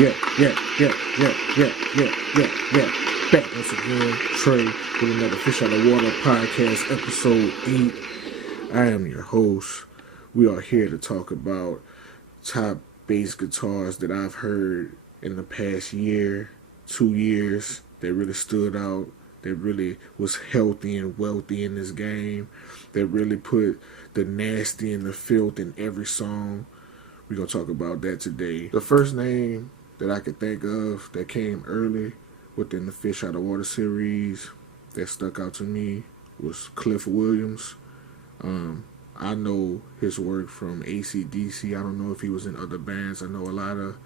Yeah, yeah, yeah, yeah, yeah, yeah, yeah, yeah. Back once again, Trey, with another Fish Out of Water podcast, episode 8. I am your host. We are here to talk about top bass guitars that I've heard in the past year, 2 years, that really stood out, that really was healthy and wealthy in this game, that really put the nasty and the filth in every song. We're going to talk about that today. The first name that I could think of that came early within the Fish Out of Water series that stuck out to me was Cliff Williams. I know his work from AC/DC. I don't know if he was in other bands. I know a lot of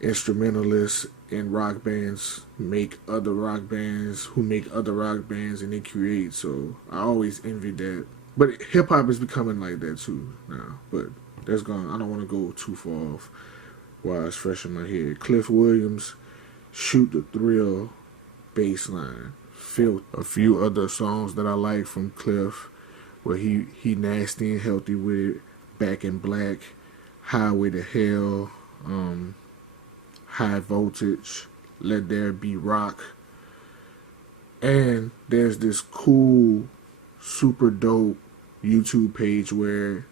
instrumentalists in rock bands make other rock bands who make other rock bands and they create. So I always envied that. But hip hop is becoming like that too now. But that's gone. I don't want to go too far off while it's fresh in my head. Cliff Williams, Shoot the Thrill, Bassline, Filth. A few other songs that I like from Cliff, where he nasty and healthy with it. Back in Black, Highway to Hell, High Voltage, Let There Be Rock. And there's this cool, super dope YouTube page where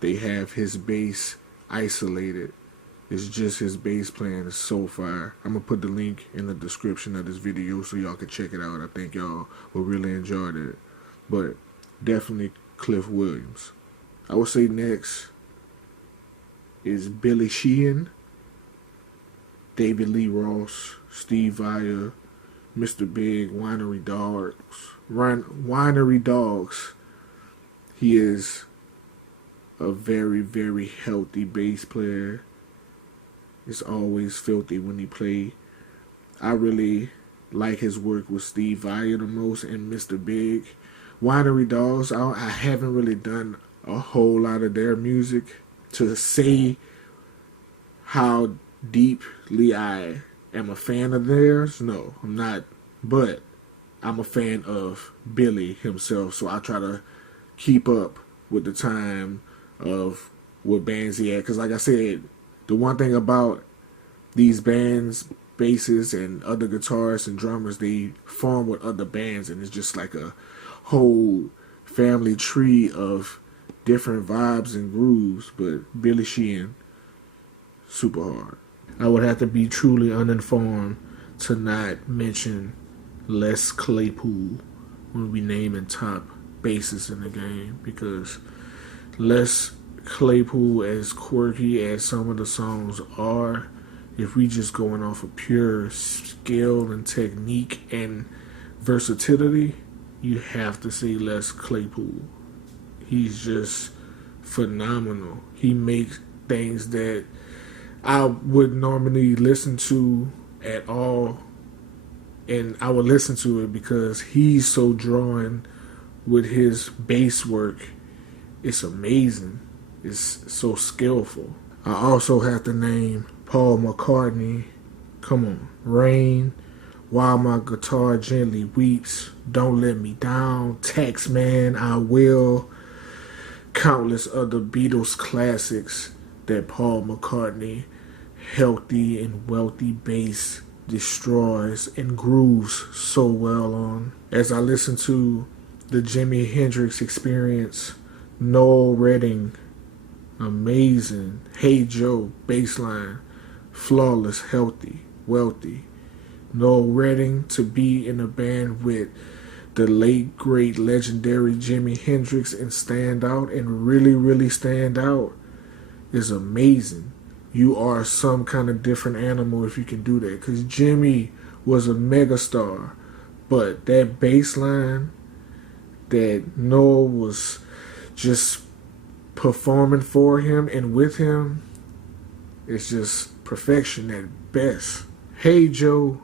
they have his bass isolated. It's just his bass playing. It's so fire. I'm going to put the link in the description of this video so y'all can check it out. I think y'all will really enjoy it. But definitely Cliff Williams. I would say next is Billy Sheehan, David Lee Ross, Steve Vai, Mr. Big, Winery Dogs. He is a very, very healthy bass player. It's always filthy when he play. I really like his work with Steve Vai the most and Mr. Big. Winery Dogs, I haven't really done a whole lot of their music to say how deeply I am a fan of theirs. No, I'm not. But I'm a fan of Billy himself, so I try to keep up with the time of what bands he had. Because like I said, the one thing about these bands, bassists and other guitarists and drummers, they form with other bands, and it's just like a whole family tree of different vibes and grooves. But Billy Sheehan, super hard. I would have to be truly uninformed to not mention Les Claypool when we naming top bassists in the game, because Les Claypool, as quirky as some of the songs are, if we just going off of pure skill and technique and versatility, you have to say Les Claypool. He's just phenomenal. He makes things that I would normally listen to at all, and I would listen to it because he's so drawn with his bass work. It's amazing. It's so skillful. I also have to name Paul McCartney. Come on. Rain, While My Guitar Gently Weeps, Don't Let Me Down, Taxman, I Will. Countless other Beatles classics that Paul McCartney, healthy and wealthy bass, destroys and grooves so well on. As I listen to the Jimi Hendrix Experience, Noel Redding, amazing. Hey Joe, bassline, flawless, healthy, wealthy. Noel Redding, to be in a band with the late, great, legendary Jimi Hendrix and stand out and really, really stand out is amazing. You are some kind of different animal if you can do that, because Jimmy was a megastar, but that bassline that Noel was just performing for him and with him, it's just perfection at best. Hey Joe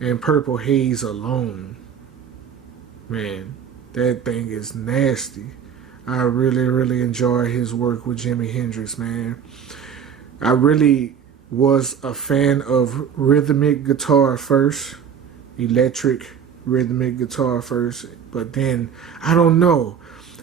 and Purple Haze alone, man, that thing is nasty. I really, really enjoy his work with Jimi Hendrix, man. I really was a fan of rhythmic guitar first, electric rhythmic guitar first, but then, I don't know,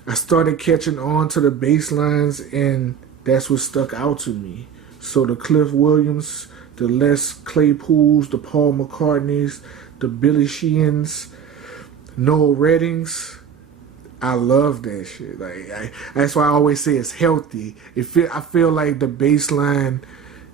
I started catching on to the bass lines, and that's what stuck out to me. So the Cliff Williams the Les Claypools, the Paul McCartneys, the Billy Sheehans, Noel Reddings. I love that shit. That's why I always say it's healthy. I feel like the bass line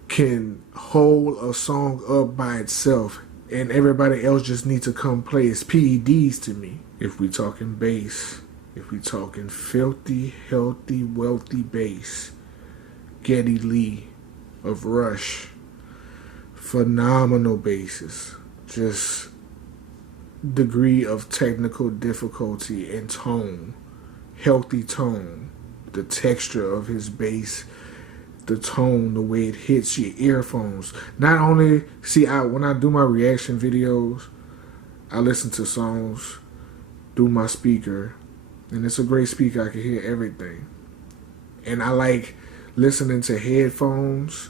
can hold a song up by itself, and everybody else just needs to come play. It's PEDs to me. If we talking bass, if we talking filthy, healthy, wealthy bass, Geddy Lee of Rush, phenomenal basses, just degree of technical difficulty and tone, healthy tone, the texture of his bass, the tone, the way it hits your earphones. Not only, when I do my reaction videos, I listen to songs through my speaker, and it's a great speaker. I can hear everything. And I like listening to headphones,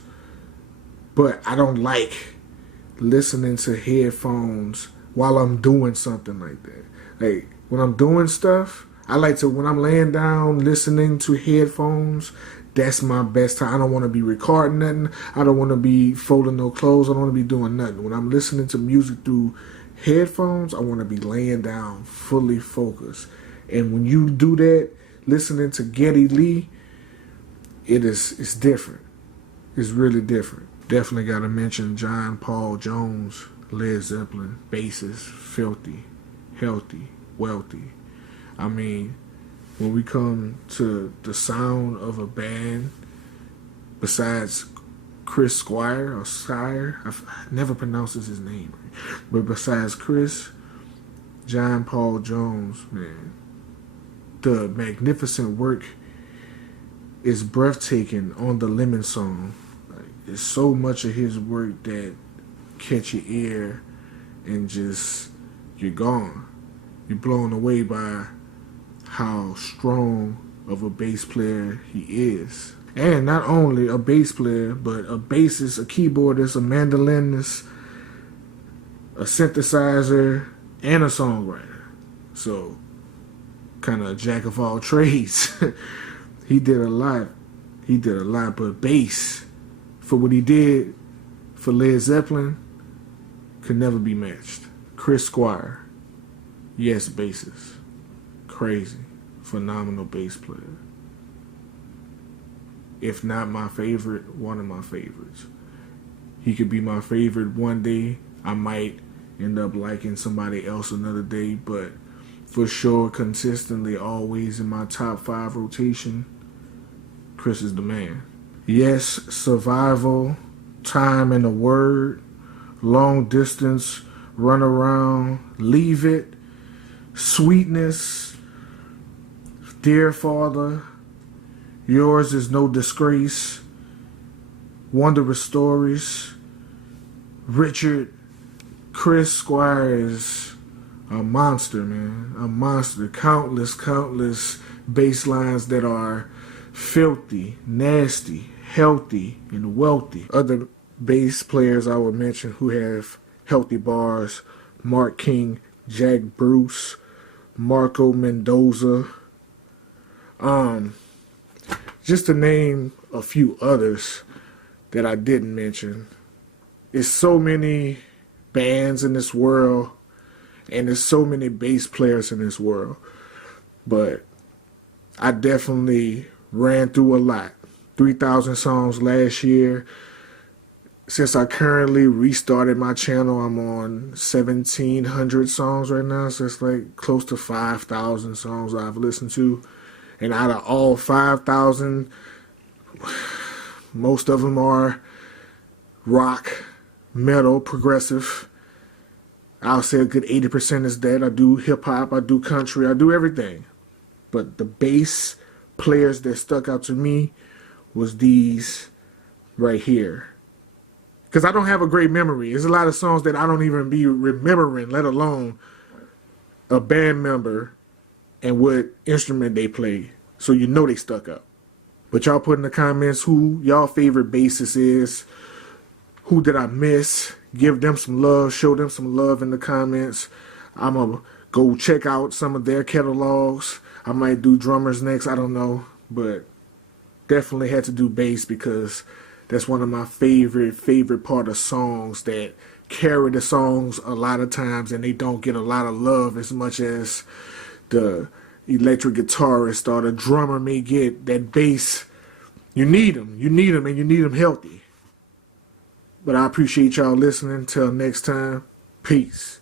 but I don't like listening to headphones while I'm doing something like that. Like, when I'm doing stuff, when I'm laying down listening to headphones, that's my best time. I don't want to be recording nothing. I don't want to be folding no clothes. I don't want to be doing nothing. When I'm listening to music through headphones, I want to be laying down, fully focused. And when you do that, listening to Geddy Lee, it's different. It's really different. Definitely got to mention John Paul Jones, Led Zeppelin, bassist, filthy, healthy, wealthy. I mean, when we come to the sound of a band, besides Chris Squire or Sire, I never pronounces his name, but besides Chris, John Paul Jones, man, the magnificent work is breathtaking on the Lemon Song. There's so much of his work that catch your ear and just, you're gone. You're blown away by how strong of a bass player he is. And not only a bass player, but a bassist, a keyboardist, a mandolinist, a synthesizer, and a songwriter. So, kind of a jack of all trades. He did a lot. But bass, for what he did for Led Zeppelin, could never be matched. Chris Squire, yes, bassist. Crazy, phenomenal bass player. If not my favorite, one of my favorites. He could be my favorite one day. I might end up liking somebody else another day, but for sure, consistently, always in my top 5 rotation, Chris is the man. Yes, Survival, Time and a Word, Long Distance, Run Around, Leave It, Sweetness, Dear Father, Yours Is No Disgrace, Wondrous Stories, Richard. Chris Squire is a monster, man. A monster. Countless bass lines that are filthy, nasty, healthy, and wealthy. Other bass players I would mention who have healthy bars: Mark King, Jack Bruce, Marco Mendoza. Just to name a few others that I didn't mention. There's so many bands in this world, and there's so many bass players in this world. But I definitely ran through a lot. 3,000 songs last year. Since I currently restarted my channel, I'm on 1,700 songs right now. So it's like close to 5,000 songs I've listened to. And out of all 5,000, most of them are rock, metal, progressive. I'll say a good 80% is that. I do hip-hop, I do country, I do everything. But the bass players that stuck out to me was these right here. Because I don't have a great memory. There's a lot of songs that I don't even be remembering, let alone a band member and what instrument they play. So you know they stuck up. But y'all put in the comments who y'all favorite bassist is. Who did I miss? Give them some love. Show them some love in the comments. I'm going to go check out some of their catalogs. I might do drummers next. I don't know. But definitely had to do bass because That's one of my favorite part of songs that carry the songs a lot of times, and they don't get a lot of love as much as the electric guitarist or the drummer may get. That bass, you need them, and you need them healthy. But I appreciate y'all listening. Till next time, peace.